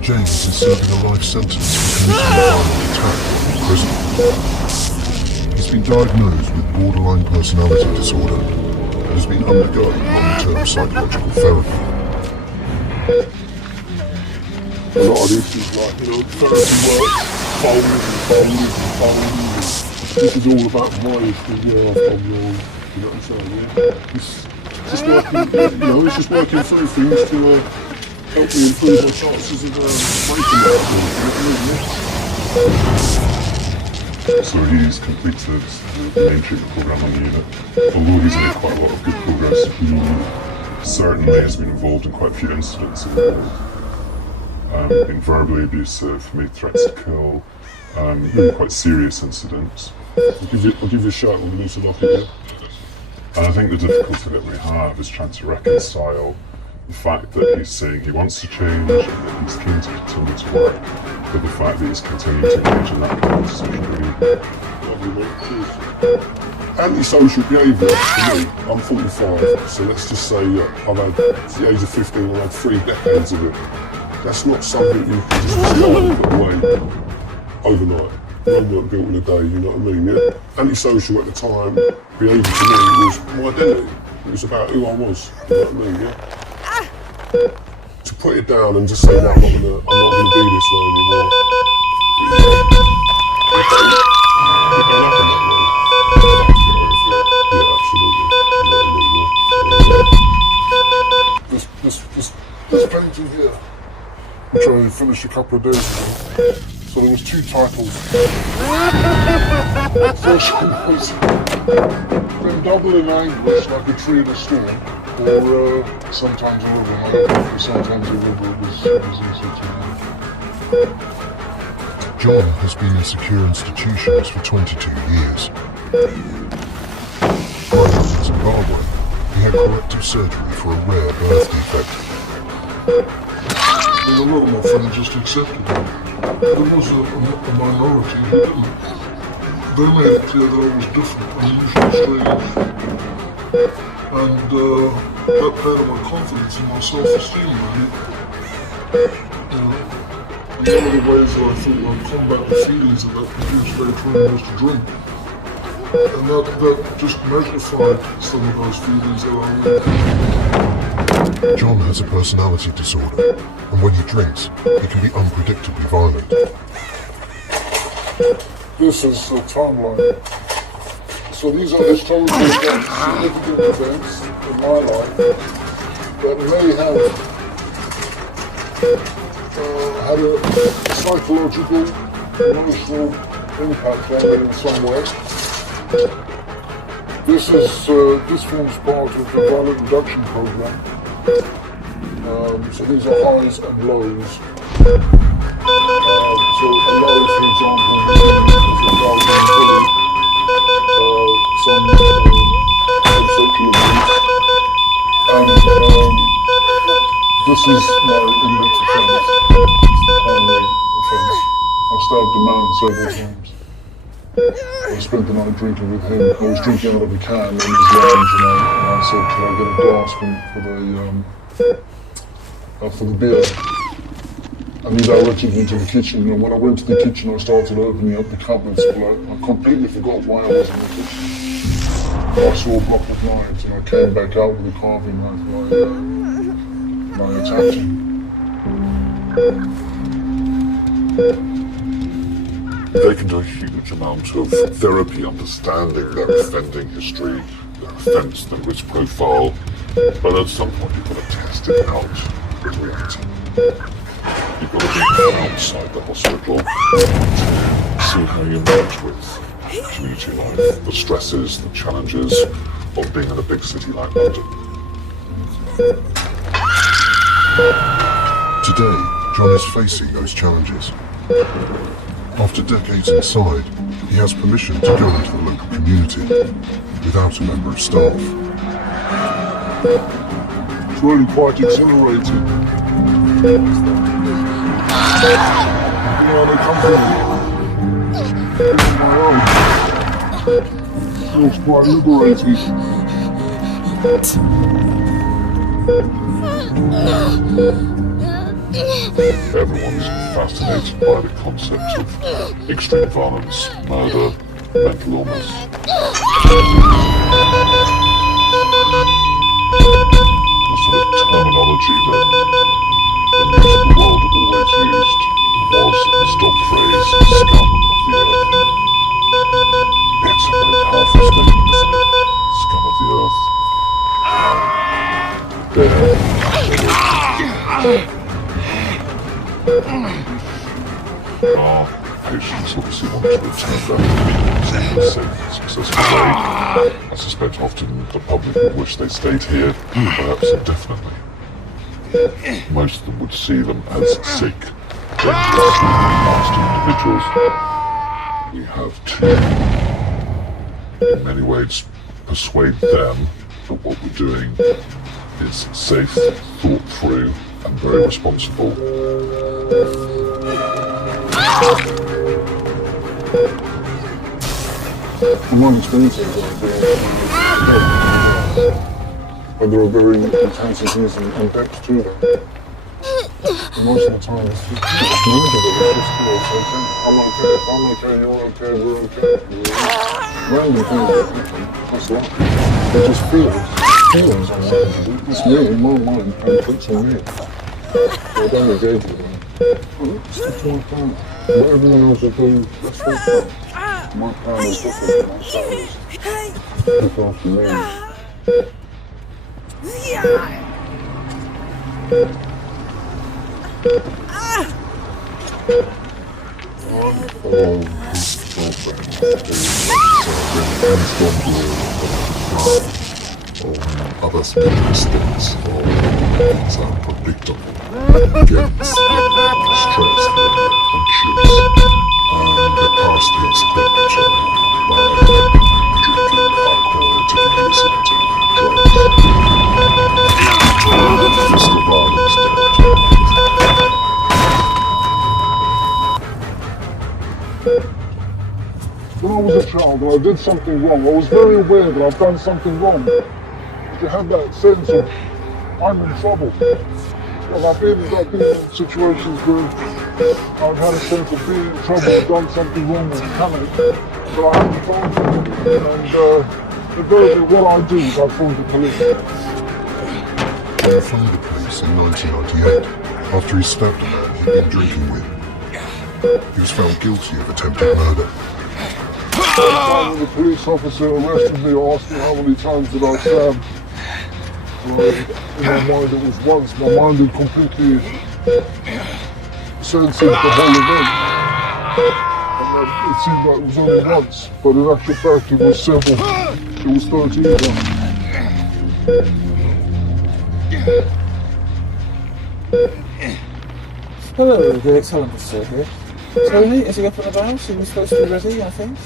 James is serving a life sentence for committing a violent attack in prison. He's been diagnosed with borderline personality disorder and has been undergoing long-term psychological therapy. A lot of this is like, therapy work, folding. This is all about violence as well from you know what I'm saying, yeah? It's just working, it's just working through things to help me improve my chances of breaking that, you know what I mean, yeah? So he's completed the main treatment program on the unit. Although he's made quite a lot of good progress, he certainly has been involved in quite a few incidents in the world. Been verbally abusive, made threats to kill, quite serious incidents. I'll give you a shout when we need to lock it in. And I think the difficulty that we have is trying to reconcile the fact that he's saying he wants to change and that he's keen to continue to work, with the fact that he's continuing to engage in that kind of social behaviour. Antisocial behaviour, for me, I'm 45, so let's just say I've had, at the age of 15, I've had 3 decades of it. That's not something you can just put away overnight. One weren't built in a day, you know what I mean? Yeah? Antisocial at the time, behaviour to me was my identity. It was about who I was, you know what I mean? Yeah? To put it down and just say that I'm not gonna be this way anymore. It don't happen that way. Yeah, absolutely. There's plenty here, which I finished a couple of days ago. So there was 2 titles. First one was Been Double in Anguish Like a Tree in a Storm, or Sometimes a River. I don't know if Sometimes a River was also too. John has been in secure institutions for 22 years. Growing up in Zimbabwe, he had corrective surgery for a rare birth defect. There's a lot of my friends just accepted it. There was a minority who didn't. They made it clear that I was different, unusual, strange. And that played on my confidence and my self-esteem, really. And one of the ways that I thought I'd combat the feelings that produced later on was to drink. And that just magnified some of those feelings that I had. John has a personality disorder, and when he drinks, he can be unpredictably violent. This is a timeline. So these are historical events, significant events in my life that may have had a psychological, emotional impact on me in some way. This forms part of the violent reduction program. So these are highs and lows. So a low, for example, is involved in some sexual abuse. And this is my index offence, primary offence. I stabbed a man several times. I spent the night drinking with him. I was drinking out of a can in his lounge, and I said, "Can I get a glass for the beer?" And he directed me to the kitchen. And when I went to the kitchen, I started opening up the cupboards, but I completely forgot why I was in the kitchen. I saw a block of knives, and I came back out with a carving knife, and I attacked him. They can do a huge amount of therapy, understanding their offending history, their offence, their risk profile, but at some point you've got to test it out in reality. You've got to be outside the hospital to see how you merge with community life, the stresses, the challenges of being in a big city like London. Today, John is facing those challenges. After decades inside, he has permission to go into the local community without a member of staff. It's really quite exhilarating. You know, they come from my own. Feels quite liberating. Everyone's fascinated by the concept of extreme violence, murder, mental illness. The sort of terminology that the musical world always used was the stock phrase, scum of the earth. It's a very powerful statement, isn't it? Scum of the earth. Our patients obviously want to return back to the safe, successful way. I suspect often the public would wish they stayed here, perhaps indefinitely. Most of them would see them as sick, dangerous, nasty individuals. We have to, in many ways, persuade them that what we're doing is safe, thought through, and very responsible. From my experiences, but there are very intensities and depths to them. And most of the time, it's just I'm okay, you're okay, we're okay. Random things that happen, that's life. It just feels on what it's me, in my mind, and it's on me. So I don't engage with them. Stick to my plan. What everyone else is doing, that's their plan. My plan is different. My plan is look after me. Other specialist things or things unpredictable, games, stress, anxious, get past these things by drinking alcohol, taking illicit drugs, physical violence, When I was a child and I did something wrong, I was very aware that I've done something wrong. To have that sense of, I'm in trouble. Well, I've been in situations where I've had a sense of being in trouble, I've done something wrong and panic, but I haven't told anybody. And invariably what I do is I phone the police. He phoned the police in 1998 after he stabbed a man he'd been drinking with. He was found guilty of attempted murder. When the police officer arrested me, asked me how many times did I stab. In my mind it was once. My mind had completely censored the whole event. And it seemed like it was only once, but in actual fact it was several. It was 13 times. Hello, Felix Helen here. Tony, is he up and about? He was supposed to be ready, I think.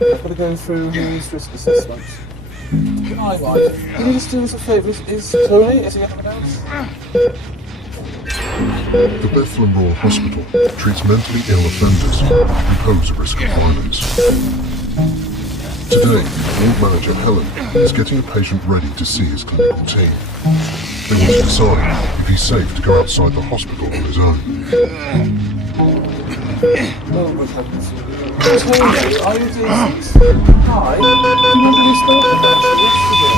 I've got to go through his risk assessment. Hi, Mike. Can you just do us a favour? Is Tony, is he up and about? The Bethlem Royal Hospital treats mentally ill offenders who pose a risk of violence. Today, ward manager Helen is getting a patient ready to see his clinical team. They want to decide if he's safe to go outside the hospital on his own. Oh, good heavens. Tony, are you decent? Hi. Do you remember we spoke about it yesterday?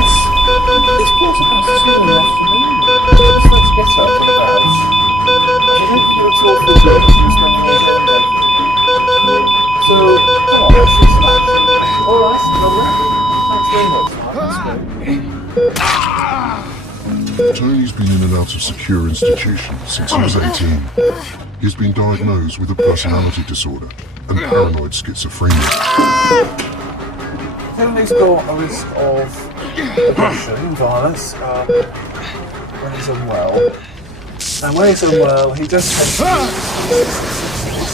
It's 2:15 in the afternoon. Just let's get up and about. I don't think you're at all for good if you're spending all day away. So, come on, let's see some action. Alright, lovely. Thanks very much, Mike. That's great. Tony's been in and out of secure institutions since he was 18. He's been diagnosed with a personality disorder and paranoid schizophrenia. Tony's got a risk of depression and violence when he's unwell. And when he's unwell, he does tend to use substances.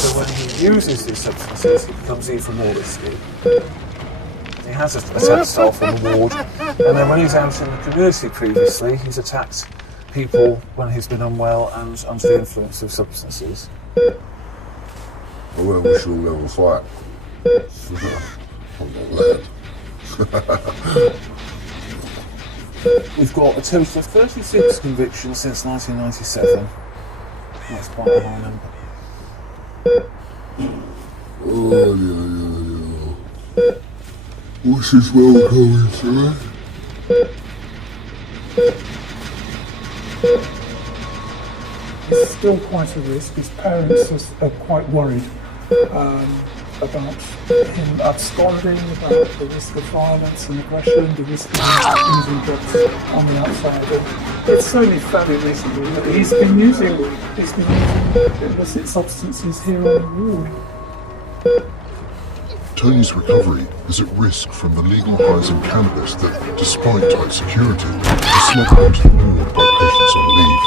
So when he uses these substances, it becomes even more risky. He has attacked staff on the ward, and then when he's out in the community previously, he's attacked people when he's been unwell and under the influence of substances. Well, we should never fight. I'm not lad. We've got a total of 36 convictions since 1997. That's quite a high number. Oh, yeah. What's his well going, sir? He's still quite a risk. His parents are quite worried about him absconding, about the risk of violence and aggression, the risk of using drugs on the outside. And it's only fairly recently that he's been using illicit substances here on the ward. Tony's recovery is at risk from the legal highs in cannabis that, despite tight security, are smuggled onto the ward by patients on leave.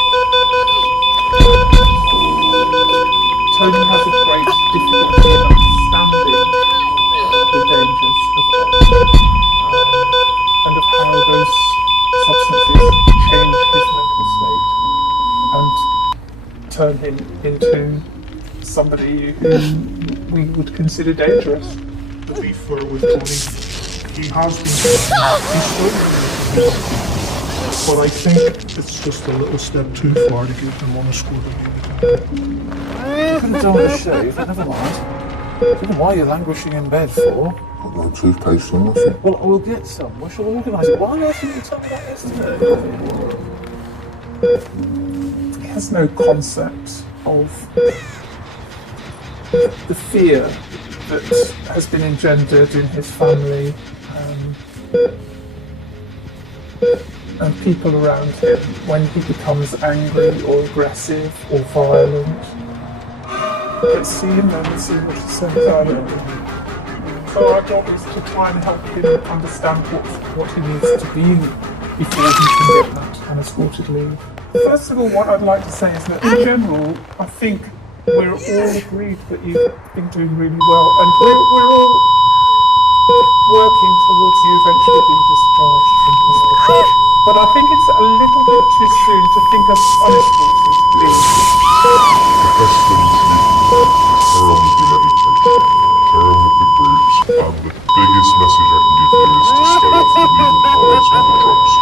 Tony has a great difficulty in understanding the dangers and of how those substances change his mental state and turn him into somebody who we would consider dangerous. To be fair with Tony, he has been but I think it's just a little step too far to give him on a score to be the You could have done with a shave, but never mind. I don't know why you're languishing in bed for. Got no toothpaste or nothing. Well, we'll get some. We shall organise it. Why on earth didn't you tell me that yesterday? He has no concept of the fear that has been engendered in his family and people around him when he becomes angry or aggressive or violent. Let's see him then and see what he says. So our job is to try and help him understand what he needs to be before he can get that unescorted leave. First of all, what I'd like to say is that in general, I think we're all agreed that you've been doing really well, and we're all working towards you eventually being discharged from hospital. But I think it's a little bit too soon to think of unescorted leave. Term of the medication, term of the groups, and the biggest message I can give you is to stay off the legal highs on the drugs.